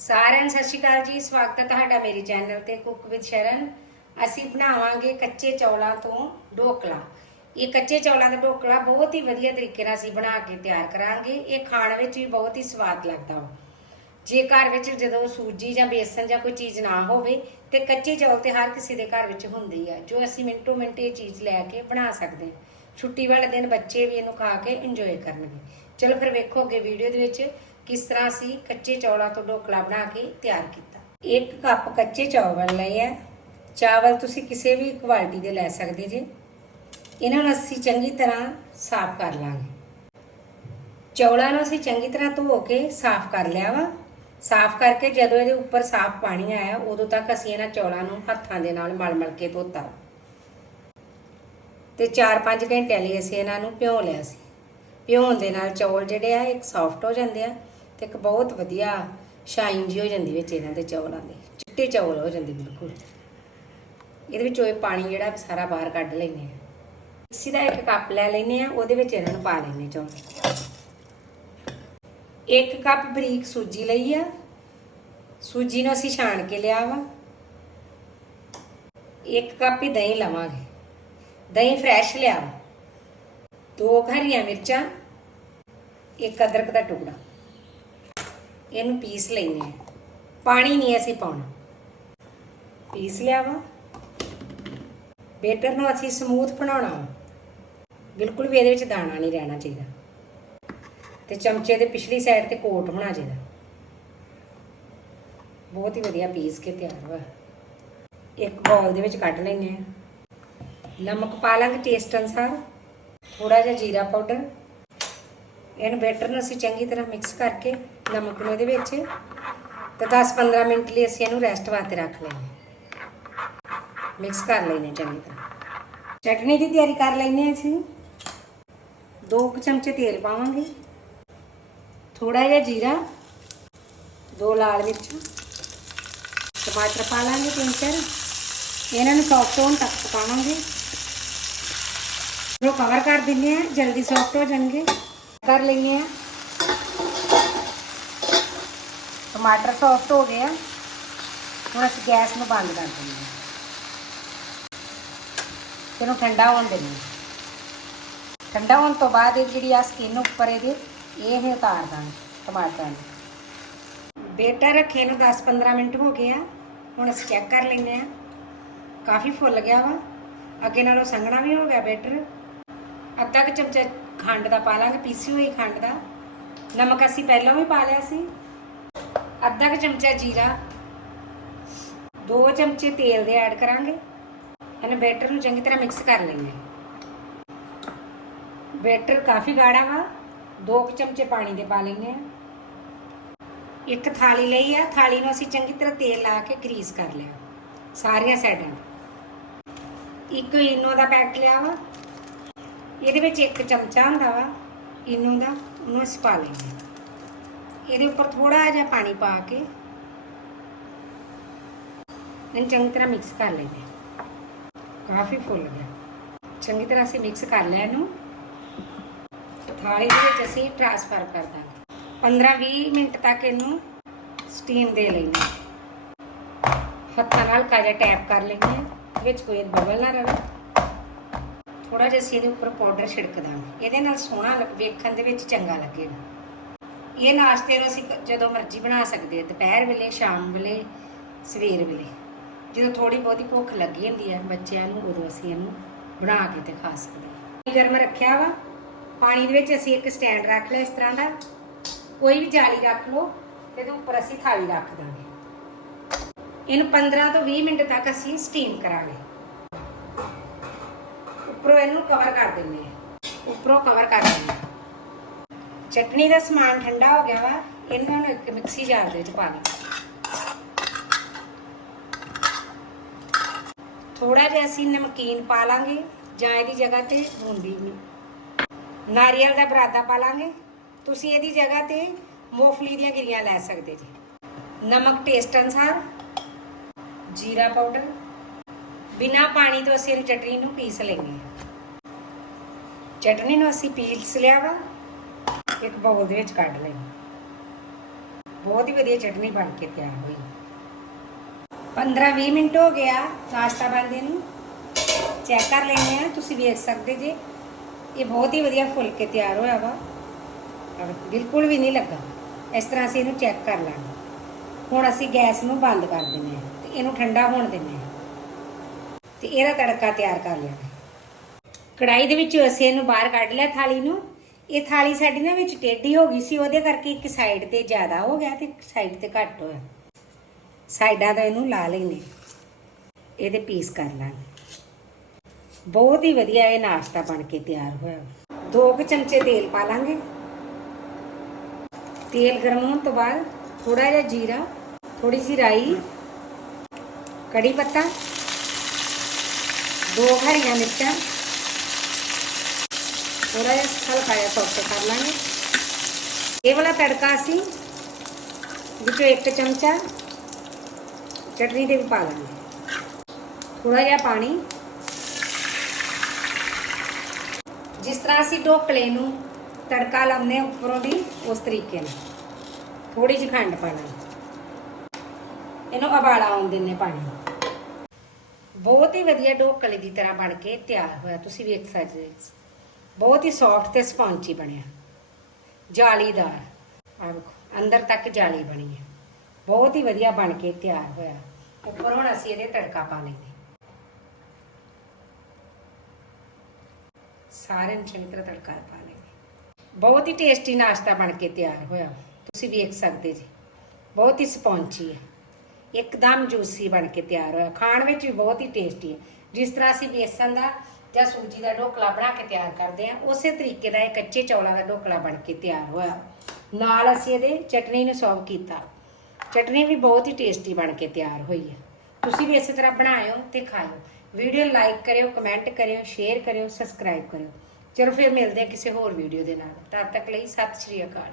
ਸਾਰਿਆਂ ਨੂੰ ਸਤਿ ਸ਼੍ਰੀ ਅਕਾਲ ਜੀ। ਸਵਾਗਤ ਹੈ ਤੁਹਾਡਾ ਮੇਰੇ ਚੈਨਲ ਤੇ ਕੁੱਕ ਵਿਦ ਸ਼ਰਨ। ਅਸੀਂ ਬਣਾਵਾਂਗੇ ਕੱਚੇ ਚੌਲਾਂ ਤੋਂ ਢੋਕਲਾ। ਇਹ ਕੱਚੇ ਚੌਲਾਂ ਦਾ ਢੋਕਲਾ ਬਹੁਤ ਹੀ ਵਧੀਆ ਤਰੀਕੇ ਨਾਲ ਅਸੀਂ ਬਣਾ ਕੇ ਤਿਆਰ ਕਰਾਂਗੇ। ਇਹ ਖਾਣ ਵਿੱਚ ਵੀ ਬਹੁਤ ਹੀ ਸਵਾਦ ਲੱਗਦਾ ਵਾ। ਜੇ ਘਰ ਵਿੱਚ ਜਦੋਂ ਸੂਜੀ ਜਾਂ ਬੇਸਨ ਜਾਂ ਕੋਈ ਚੀਜ਼ ਨਾ ਹੋਵੇ, ਤੇ ਕੱਚੇ ਚੌਲ ਤੇ ਹਰ ਕਿਸੇ ਦੇ ਘਰ ਵਿੱਚ ਹੁੰਦੇ ਹੀ ਆ। ਜੋ ਅਸੀਂ ਮਿੰਟੋ ਮਿੰਟ ਇਹ ਚੀਜ਼ ਲੈ ਕੇ ਬਣਾ ਸਕਦੇ ਹਾਂ। ਛੁੱਟੀ ਵਾਲੇ ਦਿਨ ਬੱਚੇ ਵੀ ਇਹਨੂੰ ਖਾ ਕੇ ਇੰਜੋਏ ਕਰਨਗੇ। ਚਲੋ ਫਿਰ ਵੇਖੋ ਅੱਗੇ ਵੀਡੀਓ ਦੇ ਵਿੱਚ। ਕਿਸ ਤਰ੍ਹਾਂ ਅਸੀਂ ਕੱਚੇ ਚੌਲਾਂ ਤੋਂ ਢੋਕਲਾ ਬਣਾ ਕੇ ਤਿਆਰ ਕੀਤਾ। ਇੱਕ ਕੱਪ ਕੱਚੇ ਚਾਵਲ ਲਏ ਆ। ਚਾਵਲ ਤੁਸੀਂ ਕਿਸੇ ਵੀ ਕੁਆਲਿਟੀ ਦੇ ਲੈ ਸਕਦੇ ਜੇ। ਇਹਨਾਂ ਨੂੰ ਅਸੀਂ ਚੰਗੀ ਤਰ੍ਹਾਂ ਸਾਫ਼ ਕਰ ਲਾਂਗੇ। ਚੌਲਾਂ ਨੂੰ ਅਸੀਂ ਚੰਗੀ ਤਰ੍ਹਾਂ ਧੋ ਕੇ ਸਾਫ਼ ਕਰ ਲਿਆ ਵਾ। ਸਾਫ਼ ਕਰਕੇ ਜਦੋਂ ਇਹਦੇ ਉੱਪਰ ਸਾਫ਼ ਪਾਣੀ ਆਇਆ, ਉਦੋਂ ਤੱਕ ਅਸੀਂ ਇਹਨਾਂ ਚੌਲਾਂ ਨੂੰ ਹੱਥਾਂ ਦੇ ਨਾਲ ਮਲ-ਮਲ ਕੇ ਧੋਤਾ। ਤੇ 4-5 ਘੰਟੇ ਲਈ ਅਸੀਂ ਇਹਨਾਂ ਨੂੰ ਭਿਓ ਲਿਆ ਸੀ। ਭਿਓਣ ਦੇ ਨਾਲ ਚੌਲ ਜਿਹੜੇ ਆ ਇੱਕ ਸੌਫਟ ਹੋ ਜਾਂਦੇ ਆ। ਤੇ ਇੱਕ ਬਹੁਤ ਵਧੀਆ ਸ਼ਾਈਨ ਜੀ ਹੋ ਜਾਂਦੀ ਵਿੱਚ ਇਹਨਾਂ ਦੇ ਚੌਲਾਂ ਦੇ, ਚਿੱਟੇ ਚੌਲ ਹੋ ਜਾਂਦੇ ਬਿਲਕੁਲ। ਇਹਦੇ ਵਿੱਚੋਂ ਇਹ ਪਾਣੀ ਜਿਹੜਾ ਸਾਰਾ ਬਾਹਰ ਕੱਢ ਲੈਂਦੇ ਆ। ਮਿਕਸੀ ਦਾ ਇੱਕ ਕੱਪ ਲੈ ਲੈਨੇ ਆ, ਉਹਦੇ ਵਿੱਚ ਇਹਨਾਂ ਨੂੰ ਪਾ ਲੈਨੇ ਚੌਲ। ਇੱਕ ਕੱਪ ਬਰੀਕ ਸੂਜੀ ਲਈ ਆ। ਸੂਜੀ ਨੂੰ ਅਸੀਂ ਛਾਣ ਕੇ ਲਿਆ ਵਾ। ਇੱਕ ਕੱਪ ਹੀ ਦਹੀਂ ਲਵਾਂਗੇ। ਦਹੀਂ ਫਰੈਸ਼ ਲਿਆ ਵਾ। ਦੋ ਹਰੀਆਂ ਮਿਰਚਾਂ, ਇੱਕ ਅਦਰਕ ਦਾ ਟੁਕੜਾ। ਇਹਨੂੰ ਪੀਸ ਲੈਨੇ ਆ ਪਾਣੀ ਨਹੀਂ ਅਸੀਂ ਪਾਉਣਾ। ਪੀਸ ਲਿਆ ਵਾ। ਬੇਟਰ ਨੂੰ ਅਸੀਂ ਸਮੂਥ ਬਣਾਉਣਾ ਵਾ। ਬਿਲਕੁਲ ਵੀ ਇਹਦੇ ਵਿੱਚ ਦਾਣਾ ਨਹੀਂ ਰਹਿਣਾ ਚਾਹੀਦਾ। ਤੇ ਚਮਚੇ ਦੇ ਪਿਛਲੀ ਸਾਈਡ ਤੇ ਕੋਟ ਹੋਣਾ ਚਾਹੀਦਾ। ਬਹੁਤ ਹੀ ਵਧੀਆ ਪੀਸ ਕੇ ਤਿਆਰ ਵਾ। ਇੱਕ ਬਾਉਲ ਦੇ ਵਿੱਚ ਕੱਢ ਲੈਨੇ ਆ ਨਮਕ ਪਾ ਲਾਂਗੇ ਟੇਸਟ ਅਨਸਾਰ। ਥੋੜਾ ਜਿਹਾ ਜੀਰਾ ਪਾਊਡਰ ਇਹਨੂੰ ਬੈਟਰ ਨੂੰ ਅਸੀਂ ਚੰਗੀ ਤਰ੍ਹਾਂ ਮਿਕਸ ਕਰਕੇ ਨਮਕ ਨੂੰ ਇਹਦੇ ਵਿੱਚ ਤੇ 10-15 ਮਿੰਟ ਲਈ ਅਸੀਂ ਇਹਨੂੰ ਰੈਸਟ ਵਾਸਤੇ ਰੱਖ ਲੈਂਦੇ ਮਿਕਸ ਕਰ ਲੈਨੇ ਚੰਗੀ ਤਰ੍ਹਾਂ। ਚਟਨੀ ਦੀ ਤਿਆਰੀ ਕਰ ਲੈਨੇ ਅਸੀਂ। ਦੋ ਕੁ ਚਮਚੇ ਤੇਲ ਪਾਵਾਂਗੇ। ਥੋੜਾ ਜਿਹਾ ਜੀਰਾ, ਦੋ ਲਾਲ ਮਿਰਚ, ਟਮਾਟਰ ਪਾ ਲਾਂਗੇ ਤਿੰਨ ਚਾਰ। ਇਹਨਾਂ ਨੂੰ ਸੌਫਟ ਹੋਣ ਤੱਕ ਪਕਾਵਾਂਗੇ। ਇਹਨੂੰ ਕਵਰ ਕਰ ਦਿੰਨੇ ਆ, ਜਲਦੀ ਸੌਫਟ ਹੋ ਜਾਣਗੇ। ਕਰ ਲੈਨੇ ਆ। ਟਮਾਟਰ ਸੌਫਟ ਹੋ ਗਏ ਆ। ਹੁਣ ਅਸੀਂ ਗੈਸ ਨੂੰ ਬੰਦ ਕਰ ਦਿੰਦੇ ਹਾਂ। ਇਹਨੂੰ ਠੰਡਾ ਹੋਣ ਦਿੰਦੇ ਠੰਡਾ ਹੋਣ ਤੋਂ ਬਾਅਦ ਇਹ ਜਿਹੜੀ ਆ ਸਕਿਨ ਉੱਪਰ ਇਹਦੇ, ਇਹ ਉਤਾਰ ਦਾਂਗੇ ਟਮਾਟਰਾਂ ਨੂੰ। ਬੇਟਾ ਰੱਖੇ ਨੂੰ 10-15 ਮਿੰਟ ਹੋ ਗਏ ਆ। ਹੁਣ ਅਸੀਂ ਚੈੱਕ ਕਰ ਲੈਂਦੇ ਆ ਕਾਫੀ ਫੁੱਲ ਗਿਆ ਵਾ। ਅੱਗੇ ਨਾਲੋਂ ਸੰਘਣਾ ਵੀ ਹੋ ਗਿਆ ਬੇਟਰ। ਅੱਧਾ ਕੁ ਚਮਚਾ ਖੰਡ ਦਾ ਪਾ ਲਾਂਗੇ, ਪੀਸੀ ਹੋਈ ਖੰਡ ਦਾ। ਨਮਕ ਅਸੀਂ ਪਹਿਲਾਂ ਵੀ ਪਾ ਲਿਆ ਸੀ। ਅੱਧਾ ਕੁ ਚਮਚਾ ਜੀਰਾ, ਦੋ ਚਮਚੇ ਤੇਲ ਦੇ ਐਡ ਕਰਾਂਗੇ। ਇਹਨੂੰ ਬੈਟਰ ਨੂੰ ਚੰਗੀ ਤਰ੍ਹਾਂ ਮਿਕਸ ਕਰ ਲੈਂਗੇ ਬੈਟਰ ਕਾਫੀ ਗਾੜਾ ਵਾ, ਦੋ ਕੁ ਚਮਚੇ ਪਾਣੀ ਦੇ ਪਾ ਲੈਂਗੇ ਆ ਇੱਕ ਥਾਲੀ ਲਈ ਆ, ਥਾਲੀ ਨੂੰ ਅਸੀਂ ਚੰਗੀ ਤਰ੍ਹਾਂ ਤੇਲ ਲਾ ਕੇ ਗਰੀਸ ਕਰ ਲਿਆ, ਸਾਰੀਆਂ ਸਾਈਡਾਂ ਇੱਕ ਇਨੋ ਦਾ ਪੈਕਟ ਲਿਆ ਵਾ, ਇਹਦੇ ਵਿੱਚ ਇੱਕ ਚਮਚਾ ਹੁੰਦਾ ਵਾ, ਇਨੋ ਦਾ, ਉਹਨੂੰ ਅਸੀਂ ਪਾ ਲੈਂਗੇ ਇਹਦੇ ਉੱਪਰ ਥੋੜਾ ਜਿਹਾ ਪਾਣੀ ਪਾ ਕੇ ਇਹਨੂੰ ਚੰਗੀ ਤਰ੍ਹਾਂ ਮਿਕਸ ਕਰ ਲੈਂਦੇ ਕਾਫੀ ਫੁੱਲ ਗਿਆ। ਚੰਗੀ ਤਰ੍ਹਾਂ ਅਸੀਂ ਮਿਕਸ ਕਰ ਲਿਆ ਇਹਨੂੰ। ਥਾਲੀ ਦੇ ਵਿੱਚ ਅਸੀਂ ਟ੍ਰਾਂਸਫਰ ਕਰ ਦਾਂਗੇ। 15-20 ਮਿੰਟ ਤੱਕ ਇਹਨੂੰ ਸਟੀਮ ਦੇ ਲੈਣਾ ਹੱਥਾਂ ਨਾਲ ਕਾਜਾ ਟੈਪ ਕਰ ਲੈਂਦੇ ਵਿੱਚ ਕੋਈ ਬਬਲ ਨਾ ਰਹੇ ਥੋੜਾ ਜਿਹਾ ਅਸੀਂ ਇਹਦੇ ਉੱਪਰ ਪਾਊਡਰ ਛਿੜਕ ਦਾਂਗੇ। ਇਹਦੇ ਨਾਲ ਸੋਹਣਾ ਲੱਗ ਵੇਖਣ ਦੇ ਵਿੱਚ ਚੰਗਾ ਲੱਗੇਗਾ। ਇਹ ਨਾਸ਼ਤੇ ਨੂੰ ਅਸੀਂ ਜਦੋਂ ਮਰਜ਼ੀ ਬਣਾ ਸਕਦੇ ਹਾਂ, ਦੁਪਹਿਰ ਵੇਲੇ, ਸ਼ਾਮ ਵੇਲੇ, ਸਵੇਰ ਵੇਲੇ। ਜਦੋਂ ਥੋੜੀ ਬਹੁਤੀ ਭੁੱਖ ਲੱਗੀ ਹੁੰਦੀ ਹੈ, ਬੱਚਿਆਂ ਨੂੰ, ਉਦੋਂ ਅਸੀਂ ਇਹਨੂੰ ਬਣਾ ਕੇ ਤੇ ਖਾ ਸਕਦੇ ਹਾਂ। ਪਾਣੀ ਗਰਮ ਰੱਖਿਆ ਵਾ। ਪਾਣੀ ਦੇ ਵਿੱਚ ਅਸੀਂ ਇੱਕ ਸਟੈਂਡ ਰੱਖ ਲਿਆ ਇਸ ਤਰ੍ਹਾਂ ਦਾ। ਕੋਈ ਵੀ ਜਾਲੀ ਰੱਖ ਲਓ ਤੇ ਇਹਦੇ ਉੱਪਰ ਅਸੀਂ ਥਾਲੀ ਰੱਖ ਦਾਂਗੇ। ਇਹਨੂੰ 15 ਤੋਂ 20 ਮਿੰਟ ਤੱਕ ਅਸੀਂ ਸਟੀਮ ਕਰਾਂਗੇ। ਉੱਪਰੋਂ ਇਹਨੂੰ ਕਵਰ ਕਰ ਦਿੰਦੇ ਹਾਂ। ਉੱਪਰੋਂ ਕਵਰ ਕਰ ਦਿੰਦੇ ਚਟਨੀ ਦਾ ਸਮਾਨ ਠੰਡਾ ਹੋ ਗਿਆ ਵਾ, ਇਹਨਾਂ ਨੂੰ ਇੱਕ ਮਿਕਸੀ ਜਾਰ ਦੇ ਵਿੱਚ ਪਾ ਲਈ ਥੋੜਾ ਜਿਹਾ ਅਸੀਂ ਨਮਕੀਨ ਪਾ ਲਾਂਗੇ, ਜਾਂ ਇਹਦੀ ਜਗ੍ਹਾ ਤੇ ਬੂੰਦੀ ਨਾਰੀਅਲ ਦਾ ਬਰਾਦਾ ਪਾ ਲਾਂਗੇ। ਤੁਸੀਂ ਇਹਦੀ ਜਗ੍ਹਾ ਤੇ ਮੂੰਗਫਲੀ ਦੀਆਂ ਗਿਰੀਆਂ ਲੈ ਸਕਦੇ ਜੀ। ਨਮਕ ਟੇਸਟ ਅਨਸਾਰ, ਜੀਰਾ ਪਾਊਡਰ ਬਿਨਾ ਪਾਣੀ ਤੋਂ ਅਸੀਂ ਇਹਨੂੰ ਚਟਨੀ ਨੂੰ ਪੀਸ ਲੈਂਗੇ ਚਟਨੀ ਨੂੰ ਅਸੀਂ ਪੀਸ ਲਿਆ ਵਾ। ਇੱਕ ਬਾਉਲ ਦੇ ਵਿੱਚ ਕੱਢ ਲਈ। ਬਹੁਤ ਹੀ ਵਧੀਆ ਚਟਨੀ ਬਣ ਕੇ ਤਿਆਰ ਹੋਈ। 15-20 ਮਿੰਟ ਹੋ ਗਿਆ ਨਾਸ਼ਤਾ ਬਣਦੇ ਨੂੰ। ਚੈੱਕ ਕਰ ਲੈਣੇ ਆ, ਤੁਸੀਂ ਵੇਖ ਸਕਦੇ ਜੇ। ਇਹ ਬਹੁਤ ਹੀ ਵਧੀਆ ਫੁੱਲ ਕੇ ਤਿਆਰ ਹੋਇਆ ਵਾ। ਔਰ ਬਿਲਕੁਲ ਵੀ ਨਹੀਂ ਲੱਗਾ। ਇਸ ਤਰ੍ਹਾਂ ਅਸੀਂ ਇਹਨੂੰ ਚੈੱਕ ਕਰ ਲਾਂਗੇ। ਹੁਣ ਅਸੀਂ ਗੈਸ ਨੂੰ ਬੰਦ ਕਰ ਦਿੰਦੇ ਹਾਂ ਤੇ ਇਹਨੂੰ ਠੰਡਾ ਹੋਣ ਦਿੰਦੇ ਹਾਂ। ਤੇ ਇਹਦਾ ਤੜਕਾ ਤਿਆਰ ਕਰ ਲਿਆ। ਕੜਾਈ ਦੇ ਵਿੱਚ ਅਸੀਂ ਇਹਨੂੰ ਬਾਹਰ ਕੱਢ ਲਿਆ ਥਾਲੀ ਨੂੰ। ਇਹ ਥਾਲੀ ਸਾਡੀ ਨਾ ਵਿੱਚ ਟੇਢੀ ਹੋ ਗਈ ਸੀ, ਉਹਦੇ ਕਰਕੇ ਇੱਕ ਸਾਈਡ ਤੇ ਜ਼ਿਆਦਾ ਹੋ ਗਿਆ ਤੇ ਇੱਕ ਸਾਈਡ ਤੇ ਘੱਟ ਹੋਇਆ। ਸਾਈਡਾਂ ਦਾ ਇਹਨੂੰ ਲਾ ਲੈਨੇ ਇਹਦੇ ਪੀਸ ਕਰ ਲਾਂਗੇ। ਬਹੁਤ ਹੀ ਵਧੀਆ ਇਹ ਨਾਸ਼ਤਾ ਬਣ ਕੇ ਤਿਆਰ ਹੋਇਆ। ਦੋ ਕੁ ਚਮਚੇ ਤੇਲ ਪਾ ਲਾਂਗੇ। ਤੇਲ ਗਰਮ ਹੋਣ ਤੋਂ ਬਾਅਦ ਥੋੜਾ ਜਿਹਾ ਜੀਰਾ ਥੋੜੀ ਜਿਹੀ ਰਾਈ, ਕੜੀ ਪੱਤਾ, ਦੋ ਹਰੀਆਂ ਮਿਰਚਾਂ ਥੋੜਾ ਜਿਹਾ ਹਲਕਾ ਜਿਹਾ ਸੌਤੇ ਕਰ ਲਾਂਗੇ ਇਹ ਵਾਲਾ ਤੜਕਾ ਅਸੀਂ ਵਿੱਚੋਂ ਇੱਕ ਚਮਚਾ ਚਟਨੀ ਦੇ ਵੀ ਪਾ ਲਾਂਗੇ ਥੋੜਾ ਜਿਹਾ ਪਾਣੀ ਜਿਸ ਤਰ੍ਹਾਂ ਅਸੀਂ ਢੋਕਲੇ ਨੂੰ ਤੜਕਾ ਲਾਉਂਦੇ ਹਾਂ ਉੱਪਰੋਂ ਦੀ ਉਸ ਤਰੀਕੇ ਨਾਲ ਥੋੜੀ ਜਿਹੀ ਖੰਡ ਪਾ ਲਾਂਗੇ ਇਹਨੂੰ ਉਬਾਲਾ ਆਉਣ ਦਿੰਨੇ ਪਾਣੀ ਬਹੁਤ ਹੀ ਵਧੀਆ ਢੋਕਲੇ ਦੀ ਤਰ੍ਹਾਂ ਬਣ ਕੇ ਤਿਆਰ ਹੋਇਆ ਤੁਸੀਂ ਵੇਖ ਸਕਦੇ ਹੋ ਬਹੁਤ ਹੀ ਸੌਫਟ ਤੇ ਸਪੌਂਚੀ ਬਣਿਆ ਜਾਲੀਦਾਰ। ਆ ਵੇਖੋ, ਅੰਦਰ ਤੱਕ ਜਾਲੀ ਬਣੀ ਹੈ ਬਹੁਤ ਹੀ ਵਧੀਆ ਬਣ ਕੇ ਤਿਆਰ ਹੋਇਆ। ਉੱਪਰ ਹੁਣ ਅਸੀਂ ਇਹਦੇ ਤੜਕਾ ਪਾ ਲੈਂਦੇ ਸਾਰੇ ਨੂੰ ਚੰਗੀ ਤਰ੍ਹਾਂ ਤੜਕਾ ਪਾ ਲੈਂਦੇ ਬਹੁਤ ਹੀ ਟੇਸਟੀ ਨਾਸ਼ਤਾ ਬਣ ਕੇ ਤਿਆਰ ਹੋਇਆ। ਤੁਸੀਂ ਵੇਖ ਸਕਦੇ ਜੀ। ਬਹੁਤ ਹੀ ਸਪੌਂਚੀ ਹੈ ਇੱਕਦਮ ਜੂਸੀ ਬਣ ਕੇ ਤਿਆਰ ਹੋਇਆ। ਖਾਣ ਵਿੱਚ ਵੀ ਬਹੁਤ ਹੀ ਟੇਸਟੀ ਹੈ ਜਿਸ ਤਰ੍ਹਾਂ ਅਸੀਂ ਬੇਸਨ ਦਾ ਜਾਂ ਸੂਜੀ ਦਾ ਢੋਕਲਾ ਬਣਾ ਕੇ ਤਿਆਰ ਕਰਦੇ ਹਾਂ। ਉਸੇ ਤਰੀਕੇ ਦਾ ਇਹ ਕੱਚੇ ਚੌਲਾਂ ਦਾ ਢੋਕਲਾ ਬਣ ਕੇ ਤਿਆਰ ਹੋਇਆ। ਨਾਲ ਅਸੀਂ ਇਹਦੇ ਚਟਨੀ ਨੂੰ ਸਰਵ ਕੀਤਾ। ਚਟਨੀ ਵੀ ਬਹੁਤ ਹੀ ਟੇਸਟੀ ਬਣ ਕੇ ਤਿਆਰ ਹੋਈ ਹੈ। ਤੁਸੀਂ ਵੀ ਇਸੇ ਤਰ੍ਹਾਂ ਬਣਾਇਓ ਤੇ ਖਾਇਓ। ਵੀਡੀਓ ਲਾਈਕ ਕਰਿਓ ਕਮੈਂਟ ਕਰਿਓ ਸ਼ੇਅਰ ਕਰਿਓ ਸਬਸਕ੍ਰਾਈਬ ਕਰਿਓ। ਚਲੋ ਫਿਰ ਮਿਲਦੇ ਹਾਂ ਕਿਸੇ ਹੋਰ ਵੀਡੀਓ ਦੇ ਨਾਲ। ਤਦ ਤੱਕ ਲਈ ਸਤਿ ਸ਼੍ਰੀ ਅਕਾਲ।